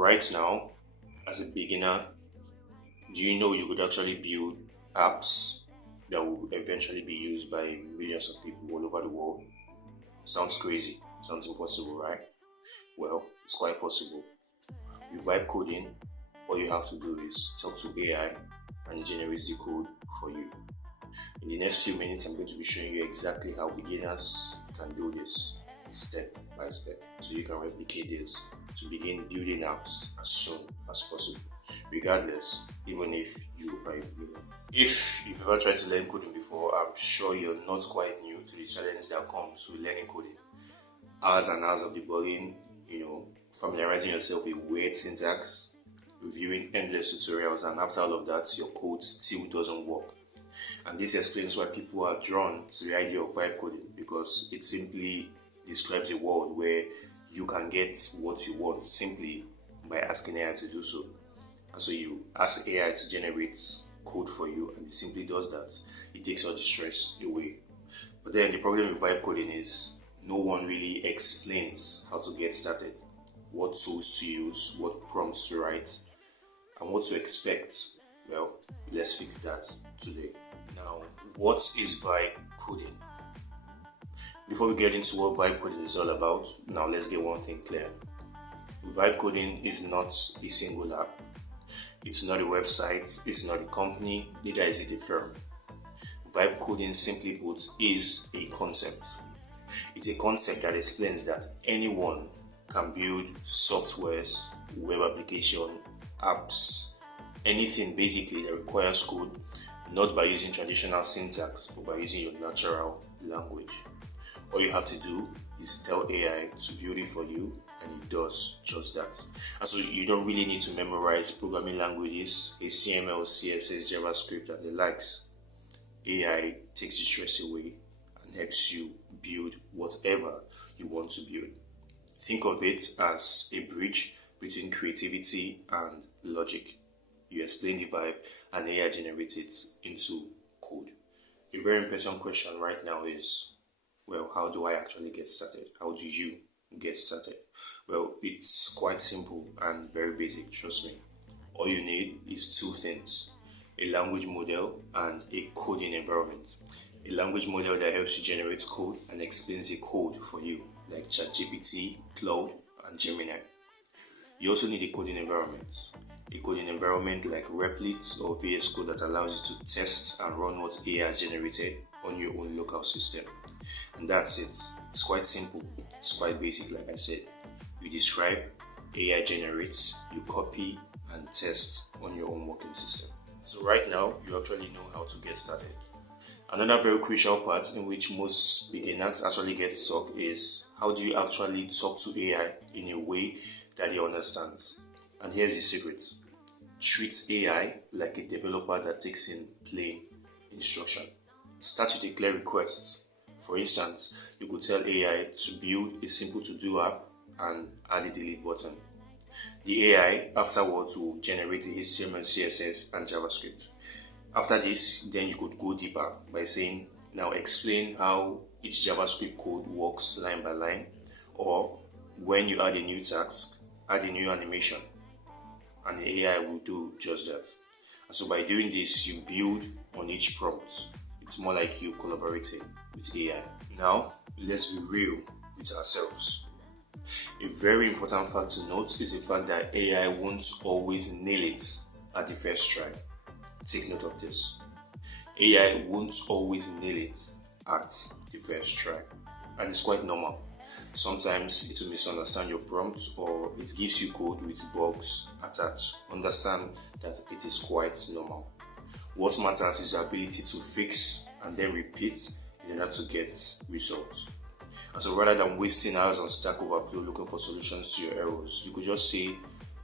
Right now, as a beginner, do you know you could actually build apps that will eventually be used by millions of people all over the world? Sounds crazy. Sounds impossible, right? Well, it's quite possible. With vibe coding, all you have to do is talk to AI and it generates the code for you. In the next few minutes, I'm going to be showing you exactly how beginners can do this step by step so you can replicate this to begin building apps as soon as possible, regardless, even if you are a beginner. If you've ever tried to learn coding before, I'm sure you're not quite new to the challenge that comes with learning coding. Hours and hours of debugging, familiarizing yourself with weird syntax, reviewing endless tutorials, and after all of that, your code still doesn't work. And this explains why people are drawn to the idea of vibe coding, because it simply describes a world where you can get what you want simply by asking AI to do so. And so you ask AI to generate code for you, and it simply does that. It takes all the stress away. But then the problem with vibe coding is no one really explains how to get started, what tools to use, what prompts to write, and what to expect. Well, let's fix that today. Now, what is vibe coding? Before we get into what vibe coding is all about, now let's get one thing clear. Vibe coding is not a single app. It's not a website, it's not a company, neither is it a firm. Vibe coding, simply put, is a concept. It's a concept that explains that anyone can build softwares, web application, apps, anything basically that requires code, not by using traditional syntax, but by using your natural language. All you have to do is tell AI to build it for you, and it does just that. And so you don't really need to memorize programming languages, HTML, CSS, JavaScript, and the likes. AI takes the stress away and helps you build whatever you want to build. Think of it as a bridge between creativity and logic. You explain the vibe and AI generates it into code. A very important question right now is, well, how do I actually get started? How do you get started? Well, it's quite simple and very basic, trust me. All you need is two things: a language model and a coding environment. A language model that helps you generate code and explains the code for you, like ChatGPT, Claude, and Gemini. You also need a coding environment. A coding environment like Replit or VS Code that allows you to test and run what AI has generated on your own local system. And that's it. It's quite simple. It's quite basic, like I said. You describe, AI generates, you copy and test on your own working system. So right now, you actually know how to get started. Another very crucial part in which most beginners actually get stuck is, how do you actually talk to AI in a way that it understands? And here's the secret. Treat AI like a developer that takes in plain instruction. Start with a clear request. For instance, you could tell AI to build a simple to-do app and add a delete button. The AI afterwards will generate the HTML, CSS, and JavaScript. After this, then you could go deeper by saying, now explain how each JavaScript code works line by line, or when you add a new task, add a new animation, and the AI will do just that. And so by doing this, you build on each prompt. It's more like you collaborating with AI. Now, let's be real with ourselves. A very important fact to note is the fact that AI won't always nail it at the first try. Take note of this. AI won't always nail it at the first try, and it's quite normal. Sometimes it will misunderstand your prompt, or it gives you code with bugs attached. Understand that it is quite normal. What matters is your ability to fix and then repeat in order to get results. And so rather than wasting hours on Stack Overflow looking for solutions to your errors, you could just say,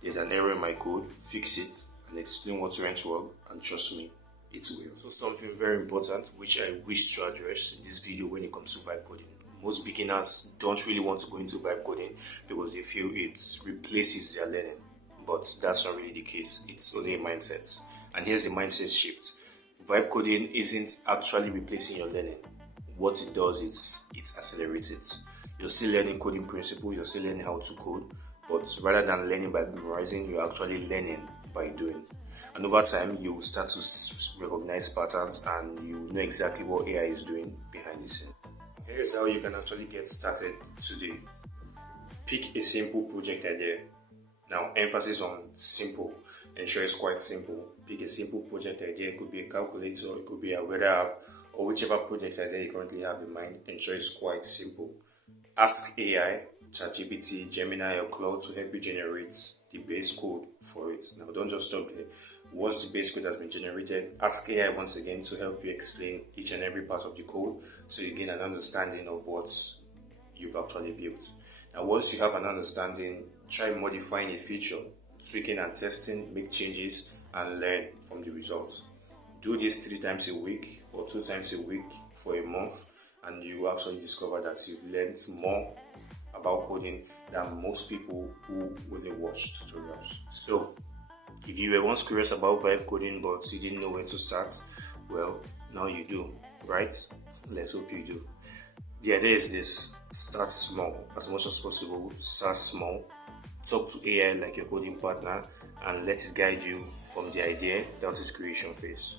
there's an error in my code, fix it, and explain what went wrong, and trust me, it will. So something very important which I wish to address in this video when it comes to vibe coding. Most beginners don't really want to go into vibe coding because they feel it replaces their learning. But that's not really the case. It's only a mindset. And here's the mindset shift. Vibe coding isn't actually replacing your learning. What it does is it accelerates it. You're still learning coding principles, you're still learning how to code, But rather than learning by memorizing, you're actually learning by doing. And over time, you will start to recognize patterns and you know exactly what AI is doing behind the scene. Here's how you can actually get started today. Pick a simple project idea. Now, emphasis on simple. Ensure it's quite simple. Pick a simple project idea. It could be a calculator, it could be a weather app, or whichever project idea you currently have in mind. Ensure it's quite simple. Ask AI, ChatGPT, Gemini, or Claude to help you generate the base code for it. Now, don't just stop there. Once the base code has been generated, ask AI once again to help you explain each and every part of the code so you gain an understanding of what you've actually built. Now, once you have an understanding, try modifying a feature, tweaking and testing, make changes, and learn from the results. Do this 3 times a week or 2 times a week for a month, and you will actually discover that you've learned more about coding than most people who only watch tutorials. So, if you were once curious about vibe coding but you didn't know where to start, well, now you do, right? Let's hope you do. The idea is this: start small as much as possible. Start small, talk to AI like your coding partner, and let it guide you from the idea down to its creation phase.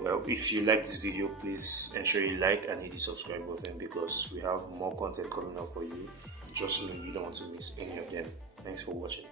Well, if you like this video, please ensure you like and hit the subscribe button because we have more content coming up for you. Trust me, you don't want to miss any of them. Thanks for watching.